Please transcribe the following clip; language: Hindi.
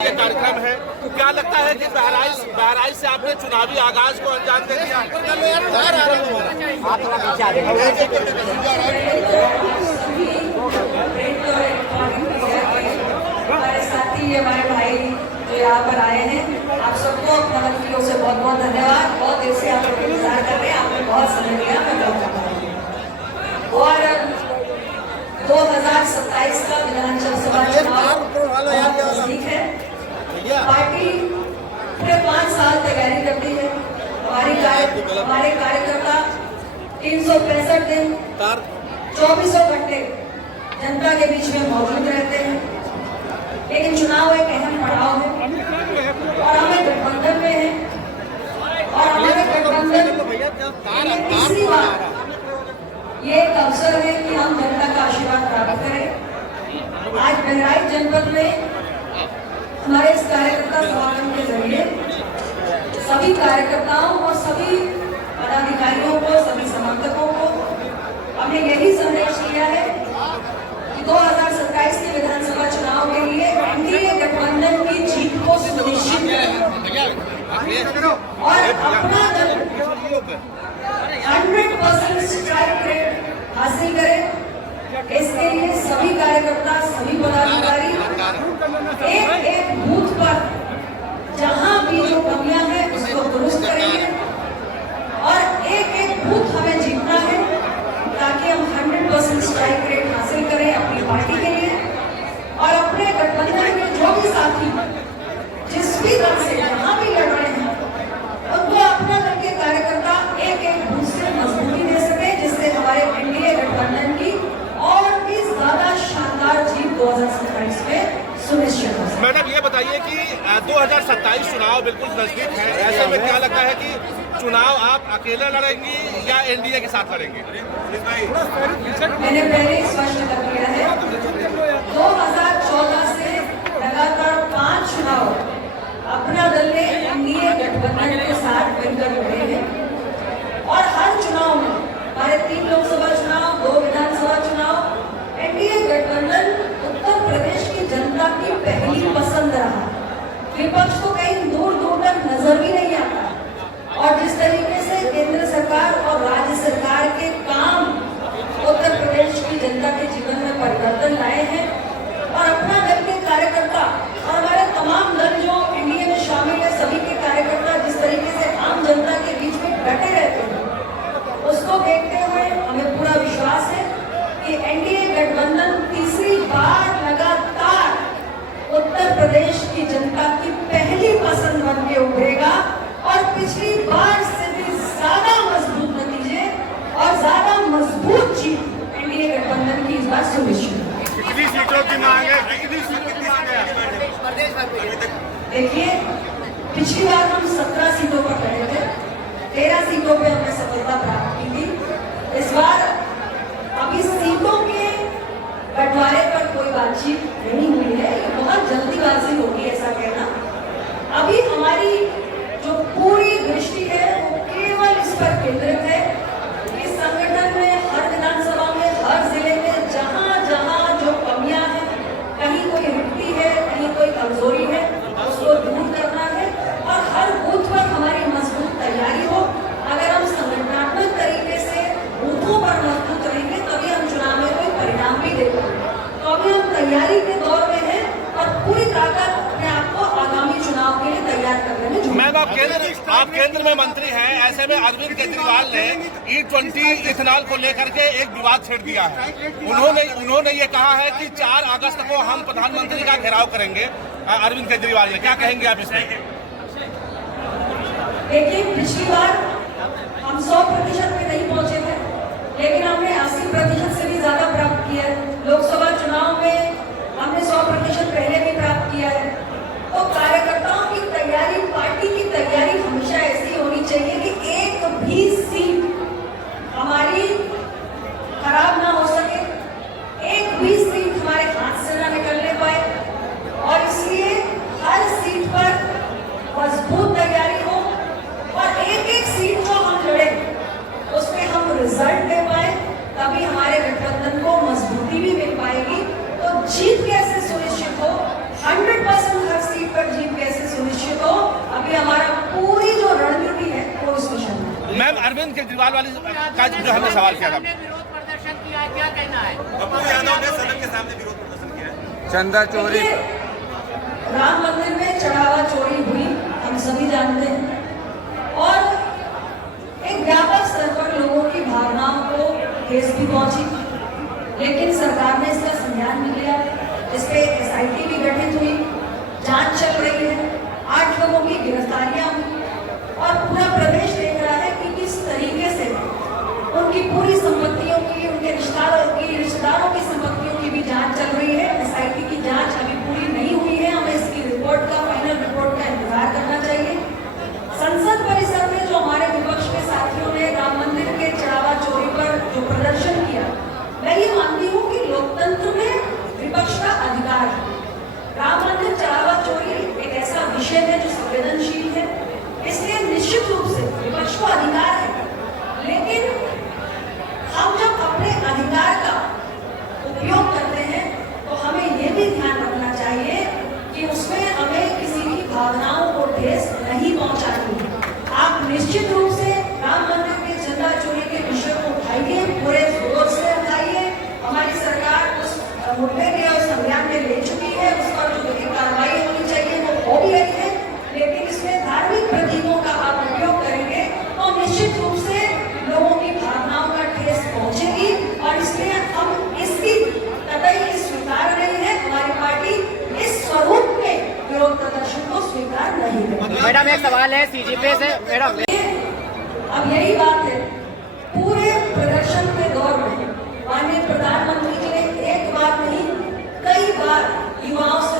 ये कार्यक्रम है। क्या लगता है कि बहराइच से आपने चुनावी आगाज को अंजाम दे दिया? हमारे साथी हमारे भाई जो यहाँ पर आए हैं, आप सबको अपना की ओर से बहुत बहुत धन्यवाद। बहुत देर से आप लोग इंतजार कर रहे हैं, आपने बहुत समय दिया। मैं और 2027 का विधानसभा चुनाव नजदीक है। पार्टी पूरे 5 साल तैयारी करती है। हमारे कार्यकर्ता 365 दिन 24 घंटे जनता के बीच में मौजूद रहते हैं। लेकिन चुनाव एक अहम पड़ाव है और हमें गठबंधन में है और हमारे गठबंधन तीसरी बार ये एक अवसर है कि हम जनता का आशीर्वाद प्राप्त करें। आज बहराइच जनपद में हमारे इस कार्यकर्ता समागम के जरिए सभी कार्यकर्ताओं और सभी पदाधिकारियों को, सभी समर्थकों को हमने यही संदेश दिया है कि 2027 के विधानसभा चुनाव के लिए एनडीए गठबंधन की जीत को सुनिश्चित करें और अपना दल 100% स्ट्राइक रेट हासिल करें। इसके लिए सभी कार्यकर्ता, सभी पदाधिकारी एक बूथ पर जहां भी जो कमियां हैं उसको दुरुस्त करेंगे और एक बूथ हमें जीतना है ताकि हम 100% स्ट्राइक रेट हासिल करें अपनी पार्टी के लिए और अपने गठबंधन के जो भी साथी जिस भी दल से जहां भी लड़ रहे हैं उनको अपना दल के कार्यकर्ता एक बूथ से मजबूती दे सके, जिससे हमारे एनडीए गठबंधन की और भी ज्यादा शानदार जीत 2027 में सुनिश्चित हो। मैडम ये बताइए कि 2027 चुनाव बिल्कुल नजदीक है, ऐसे में क्या लगता है कि चुनाव आप अकेले लड़ेंगी या एनडीए के साथ लड़ेंगी? मैंने पहले ही स्पष्ट कर दिया है, 2014 से लगातार 5 चुनाव अपना दल ने एनडीए गठबंधन के साथ मिलकर लड़े हैं और हर चुनाव में हमारे 3 लोकसभा चुनाव, 2 विधानसभा चुनाव एनडीए गठबंधन उत्तर प्रदेश की जनता की पहली पसंद रहा। विपक्ष को कहीं दूर दूर तक नजर भी नहीं आता और जिस तरीके से केंद्र सरकार और राज्य सरकार के काम उत्तर प्रदेश की जनता के जीवन में परिवर्तन लाए हैं और अपना दल के कार्यकर्ता और हमारे तमाम दल जो एनडीए में शामिल है, सभी के कार्यकर्ता जिस तरीके से आम जनता के बीच में डटे रहते हैं, उसको देखते हुए हमें पूरा विश्वास है कि एनडीए गठबंधन तीसरी बार लगातार उत्तर प्रदेश की जनता की पहली पसंद बन के उभरेगा और पिछली बार से भी ज्यादा मजबूत नतीजे और ज्यादा मजबूत जीत एनडीए गठबंधन की इस बार सुनिश्चित। कितनी सीटों की मांग है? कितनी सीटों की मांग है? देखिए, पिछली बार हम 17 सीटों पर खड़े थे, 13 सीटों पे हमने सफलता प्राप्त की थी। इस बार अभी सीटों के बंटवारे पर कोई बातचीत नहीं हुई है, बहुत जल्दीबाजी होगी ऐसा कहना। अभी हमारी जो पूरी दृष्टि है वो केवल इस पर केंद्रित है कि संगठन में हर विधानसभा में, हर जिले में जहां जहां जो कमियां हैं, कहीं कोई हिट्टी है, कहीं कोई कमजोरी है, उसको दूर करना है और हर बूथ पर हमारी मजबूत तैयारी हो। अगर हम संगठनात्मक तरीके से बूथों पर मजबूत रहेंगे तभी हम चुनाव में कोई परिणाम भी दे पाएंगे। तो अभी हम तैयारी के दौर में हैं और पूरी ताकत अपने आप को आगामी चुनाव के लिए तैयार करने में। मैम, आप केंद्र में मंत्री हैं, ऐसे में अरविंद केजरीवाल ने E20 इथेनॉल को लेकर के एक विवाद छेड़ दिया है। उन्होंने ये कहा है कि 4 अगस्त को हम प्रधानमंत्री का घेराव करेंगे। अरविंद केजरीवाल ने क्या कहेंगे आप इसमें? देखिए, पिछली बार हम 100% पे नहीं पहुंचे थे, लेकिन हमने 80% से भी ज्यादा प्राप्त किया है। लोकसभा चुनाव में हमने 100% पहले भी प्राप्त किया है। तो कार्यकर्ताओं की तैयारी, पार्टी की तैयारी हमेशा ऐसी होनी चाहिए कि एक भी सीट हमारी खराब ना हो सके, एक भी सीट हमारे हाथ से ना निकलने पाए और इसलिए हर सीट पर मजबूत तैयारी हो और एक सीट जो हम लड़े उसमें हम रिजल्ट दे पाए, तभी हमारे गठबंधन को मजबूती भी मिल पाएगी। तो जीत कैसे सुनिश्चित हो, केजरीवाल वाली का जो हमने सवाल किया था। विरोध प्रदर्शन किया है, क्या कहना है? पप्पू यादव ने सदन के सामने विरोध प्रदर्शन किया है। चंदा चोरी, राम मंदिर में चढ़ावा चोरी हुई, हम सभी जानते हैं, और एक व्यापक स्तर पर लोगों की भावनाओं को ठेस भी पहुंची, लेकिन सरकार ने इसका संज्ञान नहीं लिया। इस पे SIT भी गठित हुई, जांच चल रही है, 8 लोगों की गिरफ्तारियां हुई और पूरा प्रदेश देख रहा है कि किस तरीके से उनकी पूरी संपत्तियों की, उनके रिश्तेदारों की संपत्तियों की भी जांच चल रही है। SIT की जांच अभी पूरी नहीं हुई है, हमें इसकी रिपोर्ट का, फाइनल रिपोर्ट का इंतजार करना चाहिए। संसद परिसर में जो हमारे विपक्ष के साथियों ने राम मंदिर के चढ़ावा चोरी पर जो प्रदर्शन किया, मैं ये मानती हूँ कि लोकतंत्र में विपक्ष का अधिकार है। राम मंदिर चढ़ावा चोरी एक ऐसा विषय है जो संवेदनशील है, इसलिए निश्चित रूप से विपक्ष को अधिकार है, लेकिन हम जब अपने अधिकार का उपयोग करते हैं तो हमें ये भी ध्यान रखना चाहिए कि उसमें हमें किसी की भावनाओं को ठेस नहीं पहुंचानी है। आप निश्चित रूप से राम मंदिर के चंदा चोरी के विषय को उठाइए, पूरे जोर से उठाइए। हमारी सरकार उस मुद्दे के और संज्ञान में ले चुकी है, उस पर जो भी कार्रवाई होनी चाहिए वो हो भी रही है, लेकिन इसमें धार्मिक प्रतीकों का आप उपयोग करेंगे तो निश्चित रूप से लोगों की भावनाओं का ठेस पहुंचेगी, और इसलिए हम इसकी कतई स्वीकार नहीं है। हमारी पार्टी इस स्वरूप में विरोध प्रदर्शन को स्वीकार नहीं करेगी। मैडम एक सवाल है CGP से, मैडम अब यही बात है, पूरे प्रदर्शन के दौर में माननीय प्रधानमंत्री जी ने एक बार नहीं कई बार युवाओं से